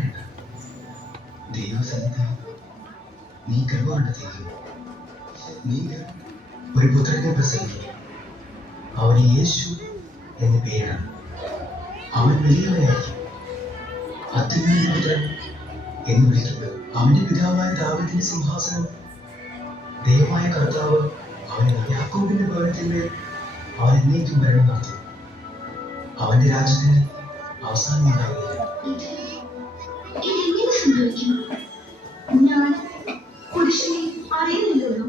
കേൾക്കട്ടെ ദൈവസന്നിധ നീ കഴിവ് കണ്ടെത്തിയിരിക്കുന്നു നീ ഒരു പുത്രനെ പ്രസംഗിക്കും അവന് യേശു എന്ന് പേരാണ്. അവൻ വലിയവനായിരിക്കും. അത്യുന്നത പുത്രൻ എന്ന് വിളിക്കപ്പെടും. അവന്റെ പിതാവായ ദാവത്തിന്റെ സിംഹാസനം ദൈവമായ കർത്താവ് അവന് യാക്കോബിന്റെ ഭവനത്തിന്മേൽ അവൻ എന്നേക്കും ഭരണം നടത്തും. അവന്റെ രാജ്യത്തിന് അവസാനമുണ്ടാകുകയില്ല ഇതെങ്ങനെ സംഭവിക്കും ഞാൻ പുരുഷനെ അറിയുന്നില്ലല്ലോ.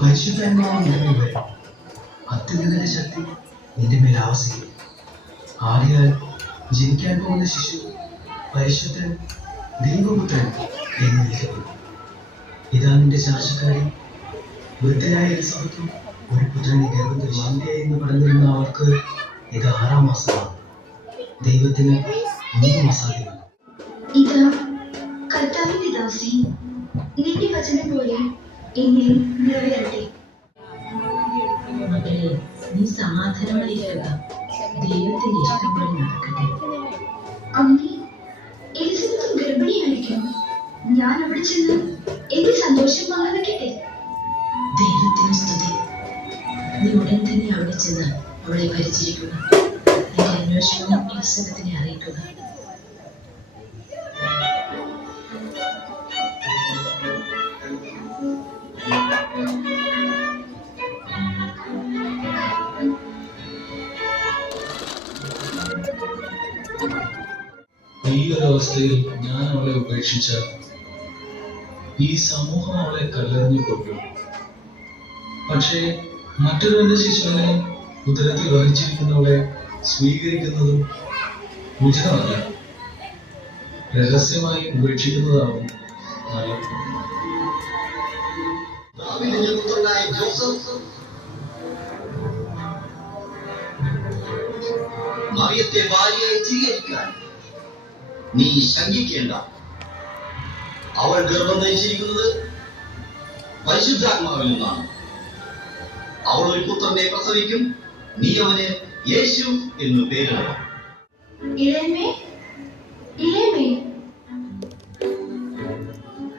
പരിശുദ്ധാത്മാവ് അത്യുന്നതന്റെ ശക്തി നിന്റെ മേൽ ആവസിക്കും. ആകയാൽ ജനിക്കാൻ പോകുന്ന ശിശു പരിശുദ്ധൻ ദൈവപുത്രൻ എന്ന് വിളിക്കപ്പെടും. ഇതാ നിന്റെ ചാർച്ചക്കാരി വൃദ്ധരായ ഒരു പുത്രനെ ഗർഭത്തിൽ വന്ധ്യ എന്ന് പറഞ്ഞിരുന്ന അവർക്ക് ഇത് ആറാം മാസമാണ്. ദൈവത്തിന് ഒന്നും അസാധ്യമല്ല ഇതാ കർത്താവിന്റെ ദാസി നിന്റെ വചനം പോലെ എന്നിൽ നിറവേറട്ടെ മകളെ നീ സമാധാനമായിരിക്കുക ദൈവത്തിന്റെ ഇഷ്ടം പോലെ നടക്കട്ടെ. അമ്മേ എലിസബത്തും ഗർഭിണിയായിരിക്കും ഞാൻ അവിടെ ചെന്ന് എന്റെ സന്തോഷം പങ്കുവെക്കട്ടെ? ദൈവത്തിന് സ്തുതി. നീ ഉടൻ തന്നെ അവിടെ ചെന്ന് അവളെ പരിചരിക്കുക. നിന്റെ അന്വേഷണം എലിസബത്തിനെ അറിയിക്കുക. അവസ്ഥയിൽ ഞാൻ അവളെ ഉപേക്ഷിച്ച ഈ സമൂഹം അവളെ കല്ലെറിഞ്ഞു കൊല്ലും പക്ഷേ മറ്റൊരുവന്റെ ശിശുവിനെ ഉദരത്തിൽ വഹിച്ചിരിക്കുന്നവളെ സ്വീകരിക്കുന്നതും ഉചിതമല്ല. രഹസ്യമായി ഉപേക്ഷിക്കുന്നതാവും നല്ലത് മറിയത്തെ ഭാര്യയായി സ്വീകരിക്കാൻ നീ ശങ്കിക്കേണ്ട. അവൾ ഗർഭം ധരിച്ചിരിക്കുന്നത് പരിശുദ്ധാത്മാവിൽ നിന്നാണ്. അവൾ ഒരു പുത്രനെ പ്രസവിക്കും. നീ അവന് യേശു എന്ന് പേരിടണം. ഇളമേ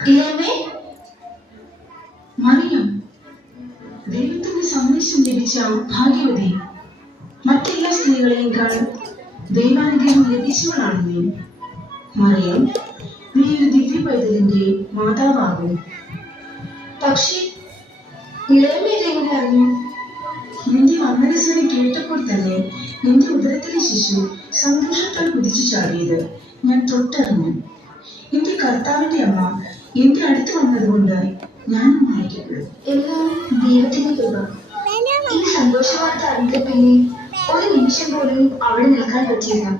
ഇളമേ മറിയം. ദൈവത്തിന്റെ സന്ദേശം ലഭിച്ച ഭാഗ്യവതി. മറ്റെല്ലാ സ്ത്രീകളെയും ദൈവാനുഗ്രഹം ലഭിച്ചവളാണ് നീ. മറിയം. നീ ഒരു ദിവ്യ പൈതലിന്റെ മാതാവാകും. പക്ഷേ ഇളയമേലെങ്ങനെ അറിഞ്ഞു? നിന്റെ വന്ദനസ്വരം കേട്ടപ്പോൾ തന്നെ നിന്റെ ഉദരത്തിലെ ശിശു സന്തോഷത്താൽ കുതിച്ചു ചാടിയത് ഞാൻ തൊട്ടറിഞ്ഞു. എന്റെ കർത്താവിന്റെ അമ്മ എന്റെ അടുത്ത് വന്നതുകൊണ്ട് വായിക്കപ്പെടും എല്ലാം ദൈവത്തിന്റെ കൃപ. ഈ സന്തോഷവാർത്ത അറിഞ്ഞ പിന്നെ ഒരു നിമിഷം പോലും അവിടെ നിൽക്കാൻ പറ്റിയില്ല.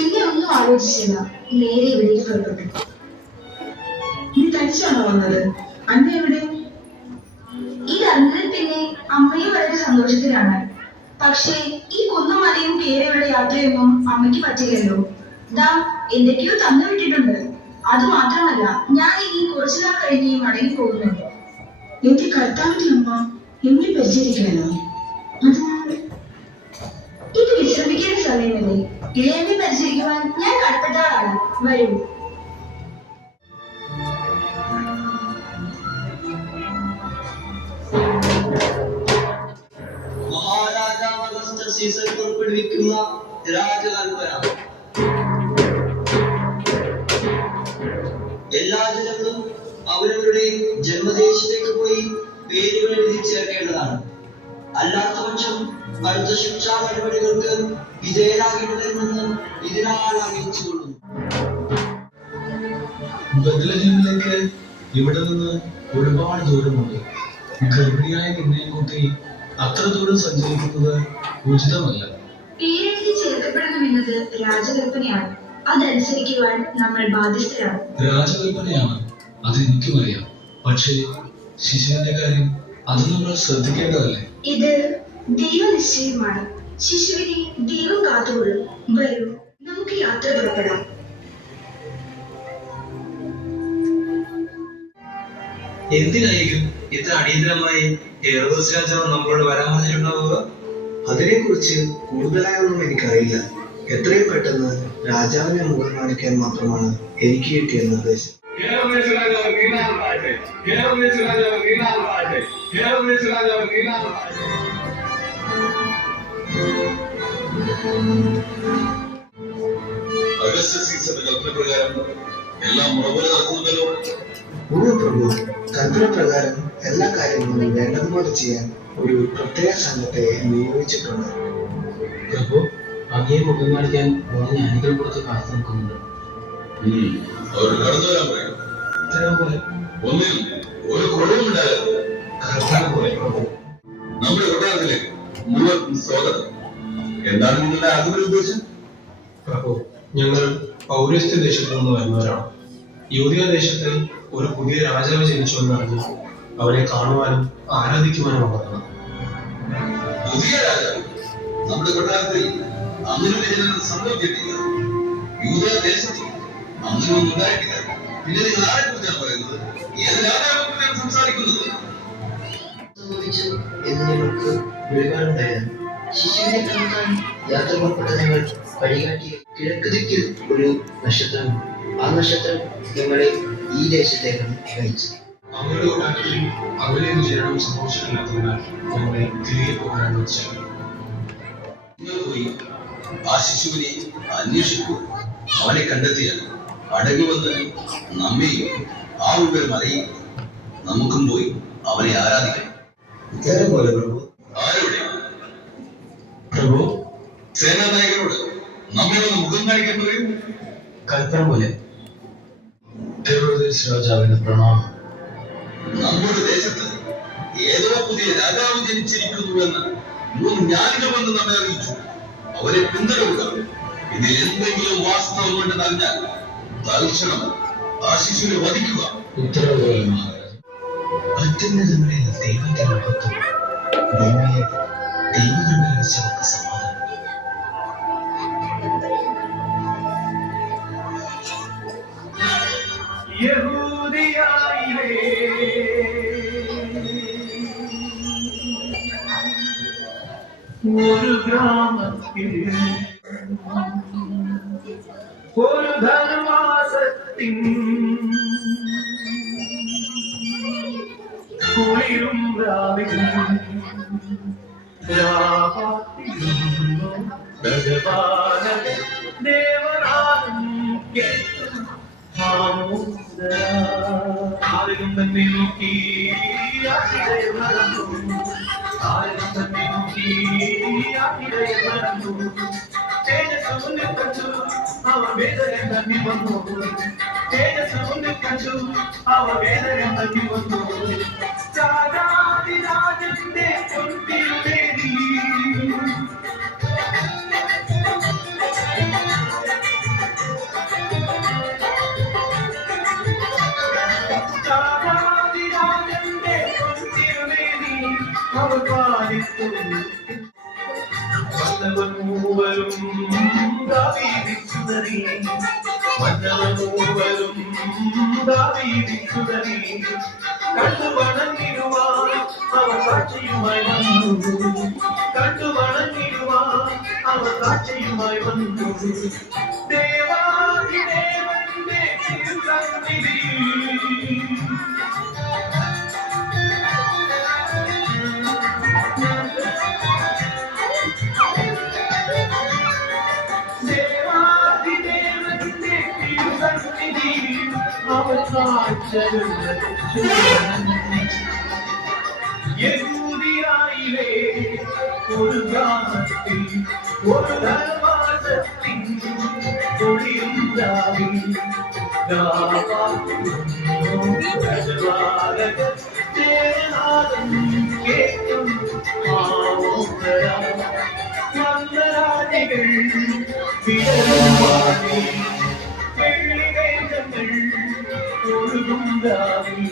പിന്നെ ഒന്നും ആലോചിച്ചില്ല. നേരെ ഇവിടേക്ക് പുറപ്പെട്ടു. നീ തനിച്ചാണോ വന്നത്? അന്ന എവിടെ? ഇതറിഞ്ഞതിൽ പിന്നെ അമ്മയും വളരെ സന്തോഷത്തിലാണ്. പക്ഷേ ഈ കുന്നുമലയും പേരെയുള്ള യാത്രയൊന്നും അമ്മയ്ക്ക് പറ്റില്ലല്ലോ. ദാ എന്തൊക്കെയോ തന്നു വിട്ടിട്ടുണ്ട്. അത് മാത്രമല്ല ഞാൻ ഇനി കുറച്ചു നാൾ കഴിഞ്ഞ് മടങ്ങി പോകുന്നുണ്ട്. എനിക്ക് കർത്താവിന്റെ അമ്മ എന്നെ പരിചരിക്കണോ അത് ഇത് വിശ്രമിക്കേണ്ട സമയമല്ലേ ഇളയമ്മയെ പരിചരിക്കുവാൻ ഞാൻ കടപ്പെട്ട ആളാണ്. വരൂ. എല്ലാ ജനങ്ങളും അവരവരുടെ ജന്മദേശത്തേക്ക് പോയി പേരുകൾ എഴുതി ചേർക്കേണ്ടതാണ്. അല്ലാത്ത ശിക്ഷാ നടപടികൾക്ക് വിധേയരാകേണ്ടി വരുമെന്ന് ഇതിനാൽ അറിയിച്ചുകൊള്ളുന്നു. ബദലഹീമിലേക്ക് ഇവിടെ നിന്ന് ഒരുപാട് ദൂരമുണ്ട്. ഗർഭിണിയായ നിന്നെയും കൂട്ടി അത്ര ദൂരം സഞ്ചരിക്കുന്നത് ഉചിതമല്ല. പേരെഴുതി ചേർക്കപ്പെടണമെന്നത് രാജകൽപ്പനയാണ്. അതനുസരിക്കുവാൻ നമ്മൾ ബാധ്യസ്ഥരാണ്. രാജകൽപ്പനയാണ് അത് എനിക്കും അറിയാം പക്ഷേ ശിശുവിന്റെ കാര്യം അത് നമ്മൾ ശ്രദ്ധിക്കേണ്ടതല്ലേ? ഇത് ദൈവനിശ്ചയമാണ് ശിശുവിനെ ദൈവം കാത്തുകൊള്ളും വരൂ. നമുക്ക് യാത്ര പുറപ്പെടാം. എന്തിനായിരിക്കും ഇത്ര അടിയന്തരമായി ഹെറോസ് രാജാവ് നമ്മളോട് വരാൻ പറഞ്ഞിട്ടുണ്ടാവുക അതിനെക്കുറിച്ച് കൂടുതലായൊന്നും എനിക്കറിയില്ല. എത്രയും പെട്ടെന്ന് രാജാവിനെ മുഖം കാണിക്കാൻ മാത്രമാണ് എനിക്ക് കിട്ടിയ നിർദ്ദേശം. രാജാവ് നീനാൾ അഗസ്റ്റ് സീസണിന്റെ കൽപ്പനപ്രകാരം എല്ലാം മുറപോലെ നടക്കുന്നുണ്ടല്ലോ പൂർവ പ്രഭു കൽപ്പന പ്രകാരം എല്ലാ കാര്യങ്ങളും വേണ്ടതുപോലെ ചെയ്യാൻ ഒരു പ്രത്യേക സംഘത്തെ നിയോഗിച്ചിട്ടുണ്ട്. പ്രഭു അങ്ങേ മുഖം കാണിക്കാൻ മൂന്ന് ജ്ഞാനികൾ കുറച്ച് കാത്തു നിൽക്കുന്നുണ്ട്. അവർ കടന്നു വരാൻ പറയും. ഒന്നിൽ ഒരു കുഴവും ഉണ്ടാകരുത്. പോലെ പ്രഭു. നമ്മുടെ കൊട്ടാരത്തിലേക്ക് മുഴുവൻ സ്വാഗതം. എന്താണ് നിങ്ങളുടെ ആഗമന ഉദ്ദേശം? പ്രഭു ഞങ്ങൾ പൗരസ്ത്യ ദേശത്തു നിന്ന് വരുന്നവരാണ്. യൂതിയ ദേശത്ത് ഒരു പുതിയ രാജാവ് ജനിച്ചുവെന്ന് അറിഞ്ഞു അവരെ കാണുവാനും ആരാധിക്കുവാനും വന്നതാണ് പുതിയ രാജാവ്? നമ്മുടെ കൊട്ടാരത്തിൽ അങ്ങനെ ഒരു ജനനം സംഭവിച്ചിട്ടില്ല യൂത ദേശത്ത് അങ്ങനെ ഒന്നും ഉണ്ടായിട്ടില്ല പിന്നെ നിങ്ങൾ ആരെ കുറിച്ചാണ് പറയുന്നത്? ഏത് രാജാവിനെ കുറിച്ചാണ് സംസാരിക്കുന്നത്? എന്ന് ഞങ്ങൾക്ക് വെളിപാടുണ്ടായിരുന്നു ശിശുവിനെ കണ്ടെത്താൻ യാത്ര പുറപ്പെട്ട ഞങ്ങൾ വഴികാട്ടിയ കിഴക്ക് ദിക്കിൽ ഒരു നക്ഷത്രം ആ നക്ഷത്രം ഞങ്ങളെ ഈ ദേശത്തേക്കാണ് നയിച്ചത് അവരുടെ കൊട്ടാരത്തിൽ അവരെ ഒരു ജനനം സംഭവിച്ചിട്ടില്ലാത്തതിനാൽ ഞങ്ങളെ തിരികെ പോകാൻ അനുവദിച്ചു നിങ്ങൾ പോയി ആ ശിശുവിനെ അന്വേഷിക്കൂ. അവനെ കണ്ടെത്തിയാൽ അടങ്ങി വന്ന് നമ്മെയും ആ വിവരം അറിയിക്കും നമുക്കും പോയി അവനെ ആരാധിക്കണം. ഉത്തരവ് പോലെ പ്രഭു. ആരോടെ സേനാനായകരോട് നമ്മളൊന്ന് മുഖം കാണിക്കാൻ പറയും കൽപ്പന പോലെ. രാജാവിന് പ്രണാമം. നമ്മുടെ ദേശത്ത് ഏതോ പുതിയ രാജാവ് ജനിച്ചിരിക്കുന്നു എന്ന് മൂന്ന് ജ്ഞാനികൾ വന്ന് നമ്മെ അറിയിച്ചു. അവരെ പിന്തുടരുക. ഇതിൽ എന്തെങ്കിലും വാസ്തവമുണ്ടെന്ന് അറിഞ്ഞാൽ തൽക്ഷണം ആ ശിശുവിനെ വധിക്കുക ഉത്തരവ് ദൈവത്തിന്റെ മഹത്വം ഭൂമിയെ ദൈവങ്ങളുടെ ലഭിച്ചവർക്ക് സമാധാനം യഹൂദിയായിലേ ഒരു ഗ്രാമത്തിൽ ഒരു ധർമാസത്തിൻ കുളിരും രാവിലും രാപാത്തിരുന്നു ഭഗവാനൻ ദേവനാഥൻ കേട്ടു. ആരും തന്നെ നോക്കി ആതിരയെ നടന്നു ആരും തന്നെ നോക്കി ആതിരയെ നടന്നു തേജസ് മുന്നിൽ കണ്ടു അവർ വേദന തന്നി വന്നു തേജസ് മുന്നിൽ കണ്ടു അവർ വേദന തന്നി വന്നു രാജാതിരാജന്റെ മൂവരും മൂവരും വന്നു കണ്ടു വണങ്ങിടുവാൻ വന്നു അവർ കാഴ്ചയുള്ള യഹൂദിയായിലെ ഒരു ഗ്രാമത്തിൽ ഒരു ധർമാസത്തിൽ ഒളിയും രാവിൽ കേട്ടും വന്ദരാജികൾ വിടരുവാണി വെള്ളിവേദങ്ങൾ love.